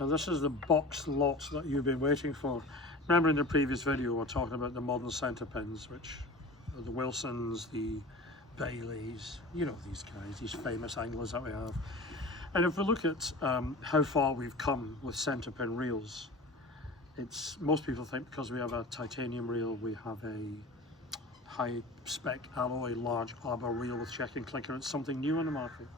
Now this is the box lot that you've been waiting for. Remember in the previous video we were talking about the modern centrepins, which are the Wilsons, the Baileys, you know these guys, these famous anglers that we have. And if we look at how far we've come with centrepin reels, most people think because we have a titanium reel, we have a high spec alloy large arbor reel with check and clicker. It's something new on the market.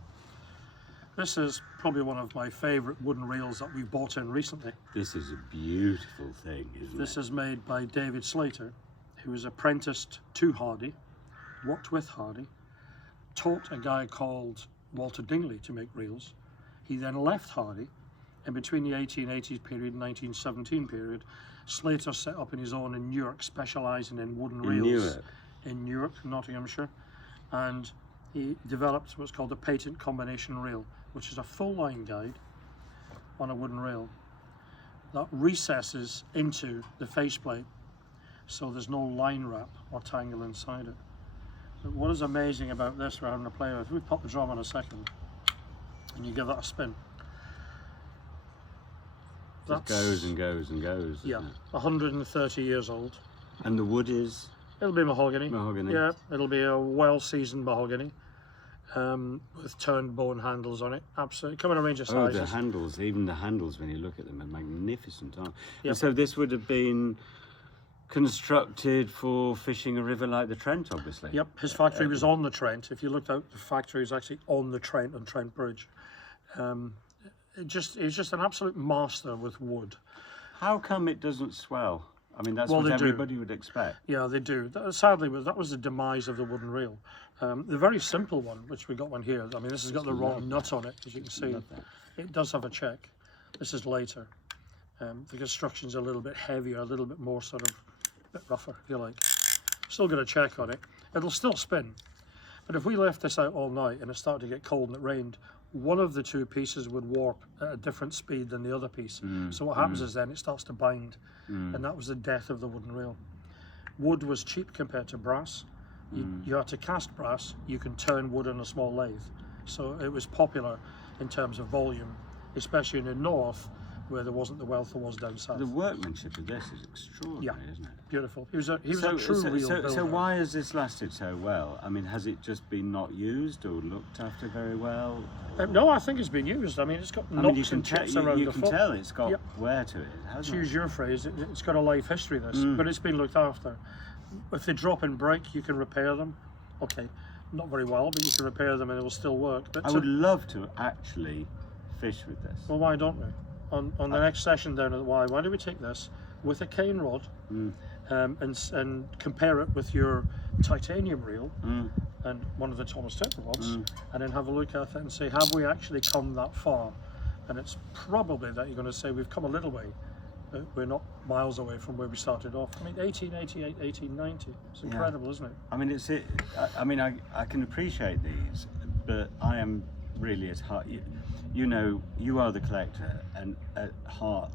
This is probably one of my favourite wooden reels that we bought in recently. This is a beautiful thing, isn't it? This is made by David Slater, who was apprenticed to Hardy, worked with Hardy, taught a guy called Walter Dingley to make reels. He then left Hardy, and between the 1880s period and 1917 period, Slater set up in his own in Newark, specialising in wooden reels. In Newark, Nottinghamshire, and he developed what's called a patent combination reel, which is a full line guide on a wooden rail that recesses into the faceplate, so there's no line wrap or tangle inside it. But what is amazing about this we're having to play with, we pop the drum in a second and you give that a spin. It goes and goes and goes. Yeah, 130 years old. And the wood is? It'll be mahogany. Mahogany. Yeah, it'll be a well-seasoned mahogany with turned bone handles on it. Absolutely, come in a range of sizes. Oh, the handles, even the handles when you look at them are magnificent, aren't they? Yep. And so this would have been constructed for fishing a river like the Trent, obviously. Yep, his factory was on the Trent. If you looked out, the factory was actually on the Trent, on Trent Bridge. He's just an absolute master with wood. How come it doesn't swell? I mean, that's what everybody would expect. Yeah, they do. Sadly, that was the demise of the wooden reel. The very simple one, which we got one here, I mean, this has got the wrong nut on it, as you can see. It does have a check. This is later. The construction's a little bit heavier, a little bit more sort of, a bit rougher, if you like. Still got a check on it. It'll still spin. But if we left this out all night and it started to get cold and it rained, one of the two pieces would warp at a different speed than the other piece. So what happens is then it starts to bind, and that was the death of the wooden reel. Wood was cheap compared to brass. You had to cast brass, you can turn wood on a small lathe. So it was popular in terms of volume, especially in the north, where there wasn't the wealth there was down south. The workmanship of this is extraordinary, isn't it? Beautiful. He was a true reel builder. So why has this lasted so well? I mean, has it just been not used or looked after very well? No, I think it's been used. I mean, it's got knocks and chips around the foot. You can tell it's got wear to it, hasn't it? To use your phrase, it's got a life history, this, but it's been looked after. If they drop and break, you can repair them. Okay, not very well, but you can repair them and it will still work. But I would love to actually fish with this. Well, why don't we? On the next session down at the Y, why don't we take this with a cane rod and compare it with your titanium reel and one of the Thomas Turtle rods, and then have a look at it and say, have we actually come that far? And it's probably that you're going to say we've come a little way, but we're not miles away from where we started off. I mean, 1888, 1890. It's incredible, isn't it? I mean, I can appreciate these, but I am really at heart. You know, you are the collector, and at heart,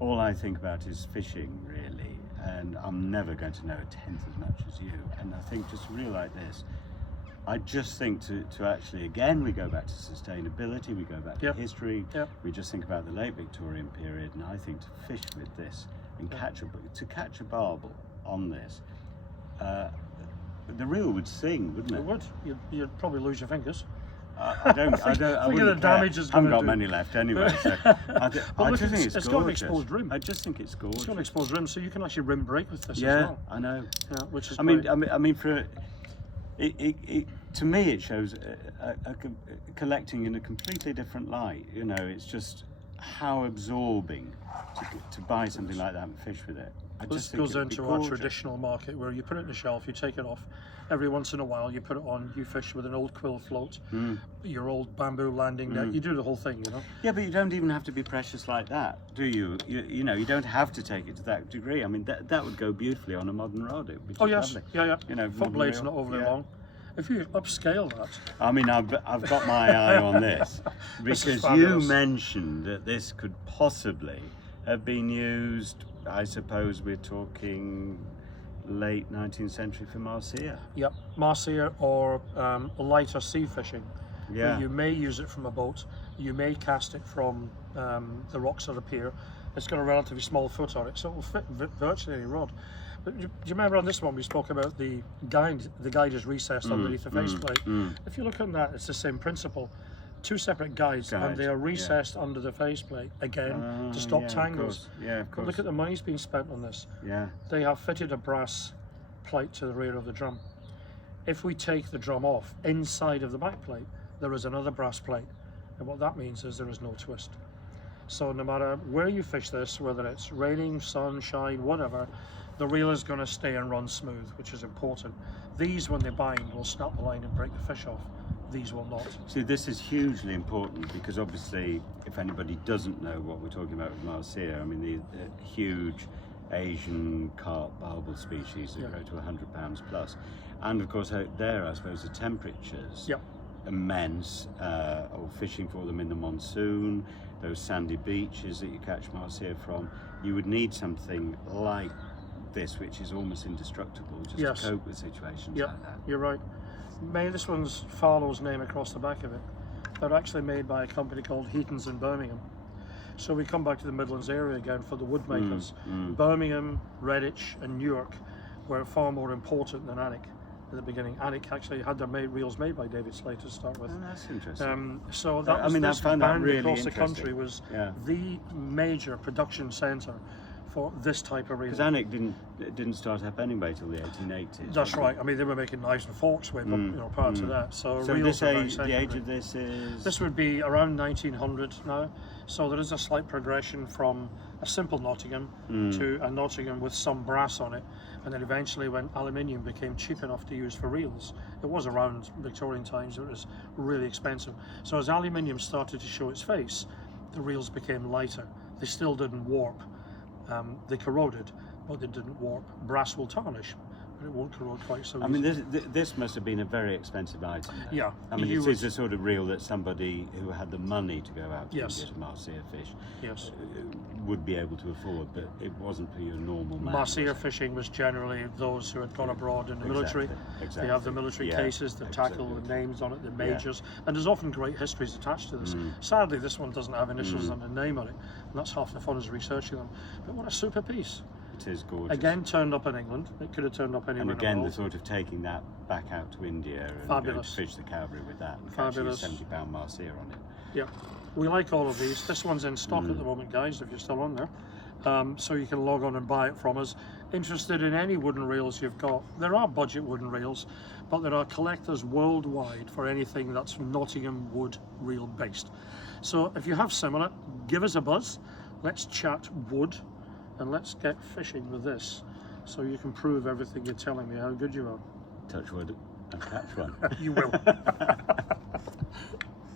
all I think about is fishing, really, and I'm never going to know a tenth as much as you. And I think just a reel like this, I just think to actually, again, we go back to sustainability, we go back to history, we just think about the late Victorian period, and I think to fish with this and catch a barbel on this, the reel would sing, wouldn't it? It would. You'd probably lose your fingers. I wouldn't damage care. it's I haven't got do. many left anyway, so I just think it's gorgeous. got an exposed rim. I just think it's gorgeous. It's got an exposed rim, so you can actually rim brake with this as well. I know. Yeah, which is I mean, for to me, it shows collecting in a completely different light. You know, it's just how absorbing to buy something like that and fish with it. This goes into our traditional market where you put it on the shelf, you take it off. Every once in a while, you put it on, you fish with an old quill float, your old bamboo landing net, you do the whole thing, you know? Yeah, but you don't even have to be precious like that, do you? You know, you don't have to take it to that degree. I mean, that would go beautifully on a modern rod. It would be lovely. Yeah. You know, foot blade's not overly long. If you upscale that. I mean, I've got my eye on this because you mentioned that this could possibly have been used, I suppose we're talking late 19th century for Mahseer. Yep, Mahseer or lighter sea fishing. Yeah. You may use it from a boat, you may cast it from the rocks that appear. It's got a relatively small foot on it, so it will fit virtually any rod. But do you remember on this one we spoke about the guide? The guide is recessed underneath the faceplate. If you look at that, it's the same principle. Two separate guides, and they are recessed under the faceplate again to stop tangles. Yeah, of But course. look at the money's been spent on this. Yeah. They have fitted a brass plate to the rear of the drum. If we take the drum off, inside of the back plate, there is another brass plate. And what that means is there is no twist. So no matter where you fish this, whether it's raining, sunshine, whatever, the reel is going to stay and run smooth, which is important. These, when they bind, will snap the line and break the fish off. These will not. See, this is hugely important because obviously, if anybody doesn't know what we're talking about with Mahseer, I mean, the huge Asian carp barbel species that go to £100 plus. And of course, out there, I suppose, the temperatures immense, or fishing for them in the monsoon, those sandy beaches that you catch Mahseer from, you would need something like this, which is almost indestructible, just to cope with situations like that. You're right. This one's Farlow's name across the back of it. They're actually made by a company called Heatons in Birmingham. So we come back to the Midlands area again for the wood makers. Birmingham, Redditch and Newark were far more important than Alnwick at the beginning. Alnwick actually had their reels made by David Slater to start with. Oh, that's interesting. So that was, I found that really across the interesting. country was the major production centre for this type of reel. Because Alnwick didn't start up anyway till the 1880s. That's right. I mean, they were making knives and forks way, prior to that. So reels this are very age, the age of this is? This would be around 1900 now. So there is a slight progression from a simple Nottingham to a Nottingham with some brass on it, and then eventually when aluminium became cheap enough to use for reels, it was around Victorian times, it was really expensive. So as aluminium started to show its face, the reels became lighter. They still didn't warp. They corroded, but they didn't warp. Brass will tarnish, but it won't corrode quite so easily. I mean, this must have been a very expensive item. Then. Yeah. I mean, it is the sort of reel that somebody who had the money to go out to get a Mahseer fish would be able to afford, but it wasn't for your normal man. Mahseer fishing was generally those who had gone abroad in the military. Exactly. They have the military cases, the tackle, the names on it, the majors, and there's often great histories attached to this. Sadly, this one doesn't have initials and a name on it, and that's half the fun is researching them. But what a super piece. It is gorgeous. Again, turned up in England. It could have turned up anywhere and again, in the the sort of taking that back out to India and going to fish the Cowrie with that and catching a £70 Mahseer on it. Yeah, we like all of these. This one's in stock at the moment, guys, if you're still on there. So you can log on and buy it from us. Interested in any wooden reels you've got? There are budget wooden reels, but there are collectors worldwide for anything that's Nottingham wood reel based. So if you have similar, give us a buzz. Let's chat wood and let's get fishing with this, so you can prove everything you're telling me how good you are. Touch wood and catch one. You will.